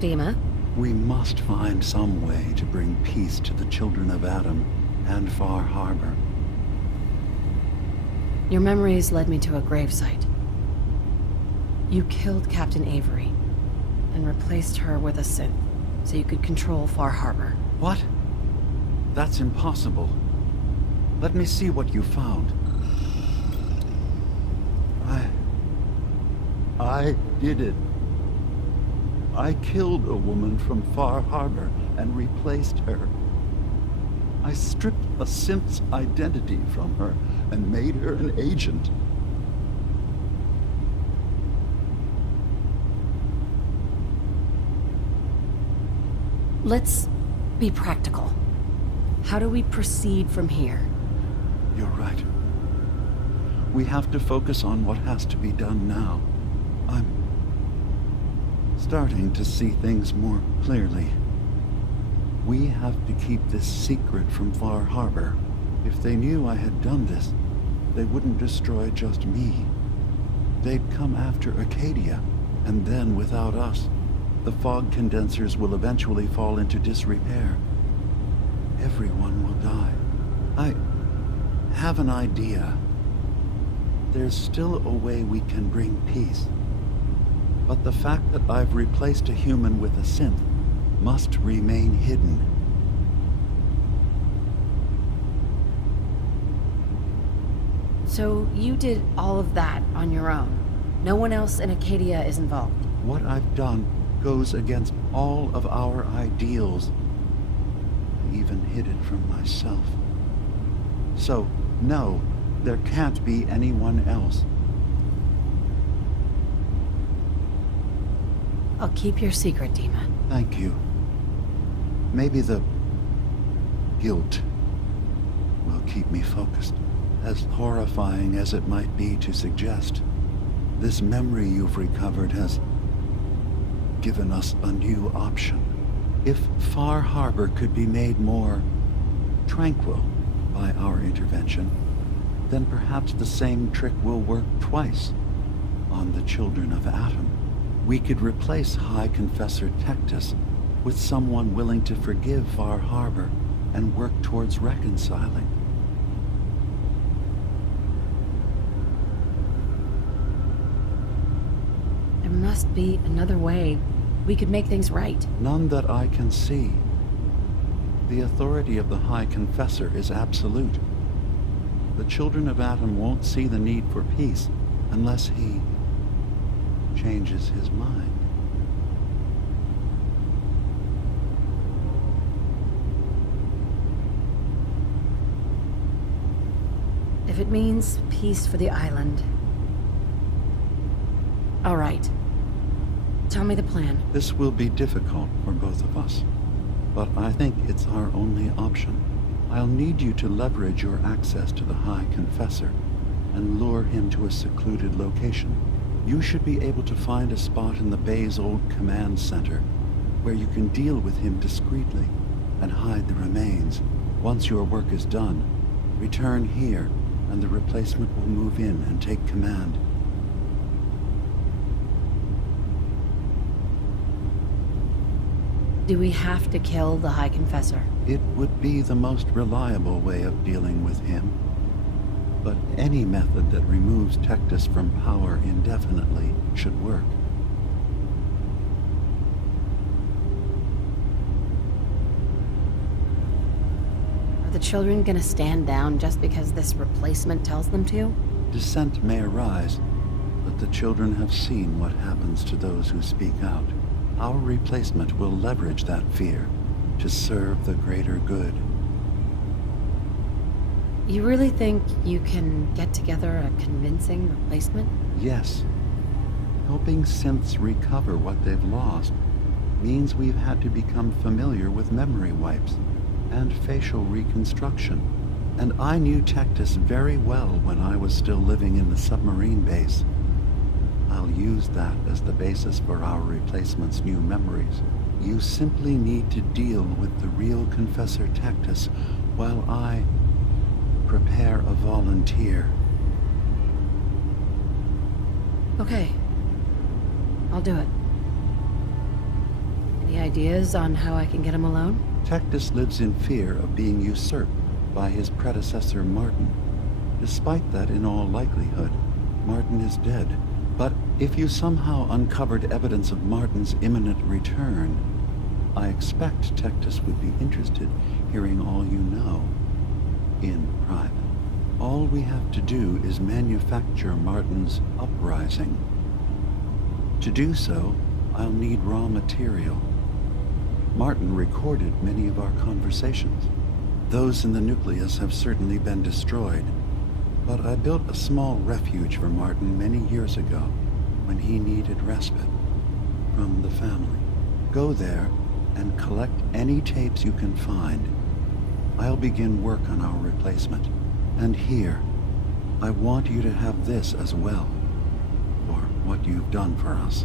DiMA? We must find some way to bring peace to the children of Adam and Far Harbor. Your memories led me to a gravesite. You killed Captain Avery and replaced her with a synth so you could control Far Harbor. What? That's impossible. Let me see what you found. I did it. I killed a woman from Far Harbor and replaced her. I stripped a synth's identity from her and made her an agent. Let's be practical. How do we proceed from here? You're right. We have to focus on what has to be done now. I'm starting to see things more clearly. We have to keep this secret from Far Harbor. If they knew I had done this, they wouldn't destroy just me. They'd come after Acadia, and then without us, the fog condensers will eventually fall into disrepair. Everyone will die. I have an idea. There's still a way we can bring peace. But the fact that I've replaced a human with a synth must remain hidden. So you did all of that on your own? No one else in Acadia is involved? What I've done goes against all of our ideals. I even hid it from myself. So, no, there can't be anyone else. I'll keep your secret, DiMA. Thank you. Maybe the guilt will keep me focused. As horrifying as it might be to suggest, this memory you've recovered has given us a new option. If Far Harbor could be made more tranquil by our intervention, then perhaps the same trick will work twice on the children of Adam. We could replace High Confessor Tectus with someone willing to forgive Far Harbor and work towards reconciling. There must be another way we could make things right. None that I can see. The authority of the High Confessor is absolute. The children of Adam won't see the need for peace unless he changes his mind. If it means peace for the island. All right. Tell me the plan. This will be difficult for both of us, but I think it's our only option. I'll need you to leverage your access to the High Confessor and lure him to a secluded location. You should be able to find a spot in the Bay's old command center where you can deal with him discreetly and hide the remains. Once your work is done, return here and the replacement will move in and take command. Do we have to kill the High Confessor? It would be the most reliable way of dealing with him. But any method that removes Tectus from power indefinitely should work. Are the children gonna stand down just because this replacement tells them to? Dissent may arise, but the children have seen what happens to those who speak out. Our replacement will leverage that fear to serve the greater good. You really think you can get together a convincing replacement? Yes. Helping synths recover what they've lost means we've had to become familiar with memory wipes and facial reconstruction. And I knew Tectus very well when I was still living in the submarine base. I'll use that as the basis for our replacement's new memories. You simply need to deal with the real Confessor Tectus while I prepare a volunteer. Okay. I'll do it. Any ideas on how I can get him alone? Tectus lives in fear of being usurped by his predecessor Martin. Despite that, in all likelihood, Martin is dead. But if you somehow uncovered evidence of Martin's imminent return, I expect Tectus would be interested hearing all you know in private. All we have to do is manufacture Martin's uprising. To do so, I'll need raw material. Martin recorded many of our conversations. Those in the nucleus have certainly been destroyed, but I built a small refuge for Martin many years ago when he needed respite from the family. Go there and collect any tapes you can find. I'll begin work on our replacement. And here, I want you to have this as well, for what you've done for us.